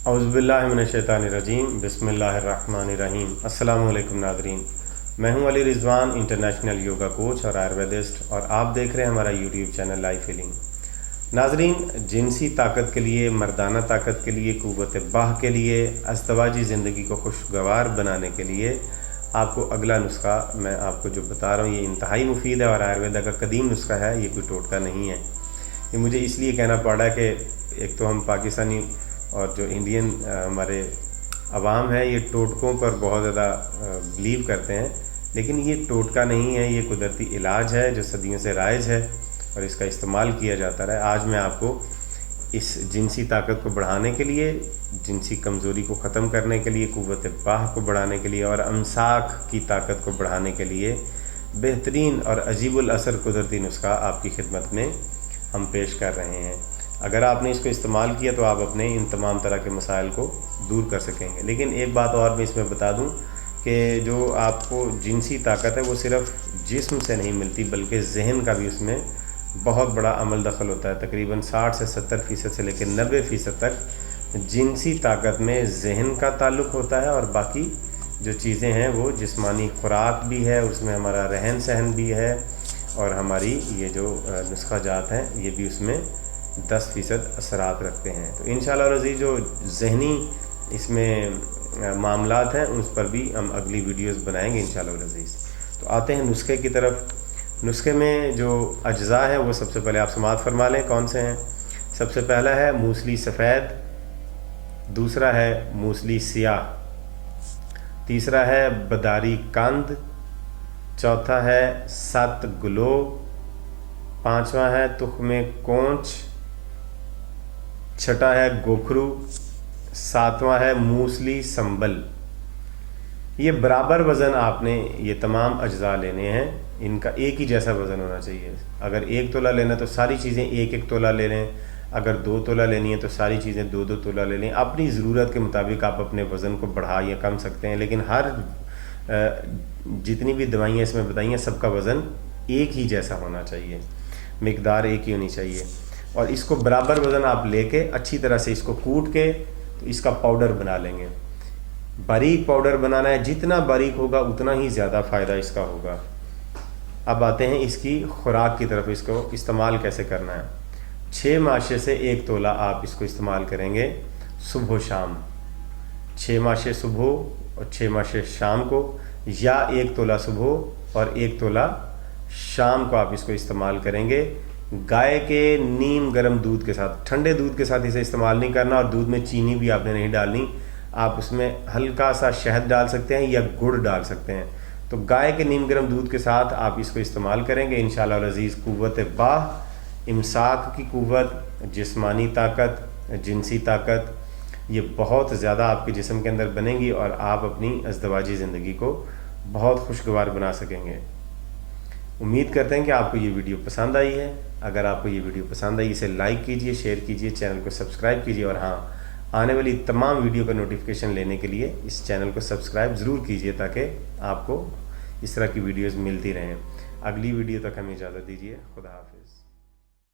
औज़ुबिल्लाहिमिनश्शैतानिर्रजीम बिस्मिल्लाहिर्रहमानिर्रहीम। अस्सलामु अलैकुम नाज़रीन, मैं हूं Ali Rizwan, international yoga coach और आयुर्वेदिस्ट, और आप देख रहे हैं हमारा यूट्यूब चैनल लाइफ हीलिंग। नाज़रीन, जिनसी ताकत के लिए, मर्दाना ताकत के लिए, क़ुव्वत बाह के लिए, अज़दवाजी ज़िंदगी को खुशगवार बनाने के लिए आपको अगला नुस्खा मैं आपको जो बता रहा हूँ ये इंतहाई मुफीद है और आयुर्वेदा का कदीम नुस्खा है, ये कोई टोटका नहीं है। ये मुझे इसलिए कहना पड़ा कि एक तो हम पाकिस्तानी और जो इंडियन हमारे अवाम है, ये टोटकों पर बहुत ज़्यादा बिलीव करते हैं, लेकिन ये टोटका नहीं है, ये कुदरती इलाज है जो सदियों से राइज है और इसका इस्तेमाल किया जाता रहा है। आज मैं आपको इस जिनसी ताकत को बढ़ाने के लिए, जिनसी कमज़ोरी को ख़त्म करने के लिए, क़ुव्वत बाह को बढ़ाने के लिए और अमसाक की ताकत को बढ़ाने के लिए बेहतरीन और अजीबुल असर कुदरती नुस्खा आपकी खिदमत में हम पेश कर रहे हैं। अगर आपने इसको इस्तेमाल किया तो आप अपने इन तमाम तरह के मसाइल को दूर कर सकेंगे। लेकिन एक बात और मैं इसमें बता दूं कि जो आपको जिनसी ताकत है वो सिर्फ़ जिस्म से नहीं मिलती, बल्कि जहन का भी उसमें बहुत बड़ा अमल दखल होता है। तकरीबन 60 से 70% से लेकर 90% तक जिनसी ताकत में जहन का ताल्लुक़ होता है, और बाकी जो चीज़ें हैं वो जिस्मानी खुराक भी है, उसमें हमारा रहन सहन भी है, और हमारी ये जो नुस्खा जात हैं ये भी उसमें 10% असरात रखते हैं। तो इंशाअल्लाह रज़ीज़ जो ज़हनी इसमें मामलात हैं उस पर भी हम अगली वीडियोस बनाएंगे इंशाअल्लाह रज़ीज़। तो आते हैं नुस्खे की तरफ। नुस्खे में जो अज्ज़ा है वो सबसे पहले आप समाअत फरमा लें कौन से हैं। सबसे पहला है मूसली सफ़ेद, दूसरा है मूसली सियाह, तीसरा है बदारी कंद, चौथा है सत गुलो, पांचवा है तुख्मे कोंच, छठा है गोखरू, सातवां है मूसली संबल। ये बराबर वज़न आपने ये तमाम अज्जा लेने हैं, इनका एक ही जैसा वज़न होना चाहिए। अगर 1 तोला लेना तो सारी चीज़ें 1-1 तोला ले लें, अगर 2 तोला लेनी है तो सारी चीज़ें 2-2 तोला ले लें। अपनी ज़रूरत के मुताबिक आप अपने वज़न को बढ़ा या कम सकते हैं, लेकिन हर जितनी भी दवाइयाँ इसमें बताई हैं सबका वज़न एक ही जैसा होना चाहिए, मिकदार एक ही होनी चाहिए। और इसको बराबर वज़न आप लेके अच्छी तरह से इसको कूट के तो इसका पाउडर बना लेंगे। बारीक पाउडर बनाना है, जितना बारीक होगा उतना ही ज़्यादा फ़ायदा इसका होगा। अब आते हैं इसकी खुराक की तरफ, इसको इस्तेमाल कैसे करना है। 6 माशे से 1 तोला आप इसको इस्तेमाल करेंगे सुबह शाम। 6 माशे सुबह और 6 माशे शाम को, या 1 तोला सुबह और 1 तोला शाम को आप इसको इस्तेमाल करेंगे। गाय के नीम गर्म दूध के साथ, ठंडे दूध के साथ इसे इस्तेमाल नहीं करना, और दूध में चीनी भी आपने नहीं डालनी। आप उसमें हल्का सा शहद डाल सकते हैं या गुड़ डाल सकते हैं। तो गाय के नीम गर्म दूध के साथ आप इसको इस्तेमाल करेंगे इंशाअल्लाह रज़ीज़। क़ुव्वत बाह, इमसाक की क़ुव्वत, जिस्मानी ताकत, जिनसी ताकत, ये बहुत ज़्यादा आपके जिस्म के अंदर बनेगी और आप अपनी अज़दवाजी ज़िंदगी को बहुत खुशगवार बना सकेंगे। उम्मीद करते हैं कि आपको ये वीडियो पसंद आई है। अगर आपको ये वीडियो पसंद आई इसे लाइक कीजिए, शेयर कीजिए, चैनल को सब्सक्राइब कीजिए, और हाँ, आने वाली तमाम वीडियो का नोटिफिकेशन लेने के लिए इस चैनल को सब्सक्राइब ज़रूर कीजिए ताकि आपको इस तरह की वीडियोज़ मिलती रहें। अगली वीडियो तक हमें इजाज़त दीजिए। खुदा हाफ़िज़।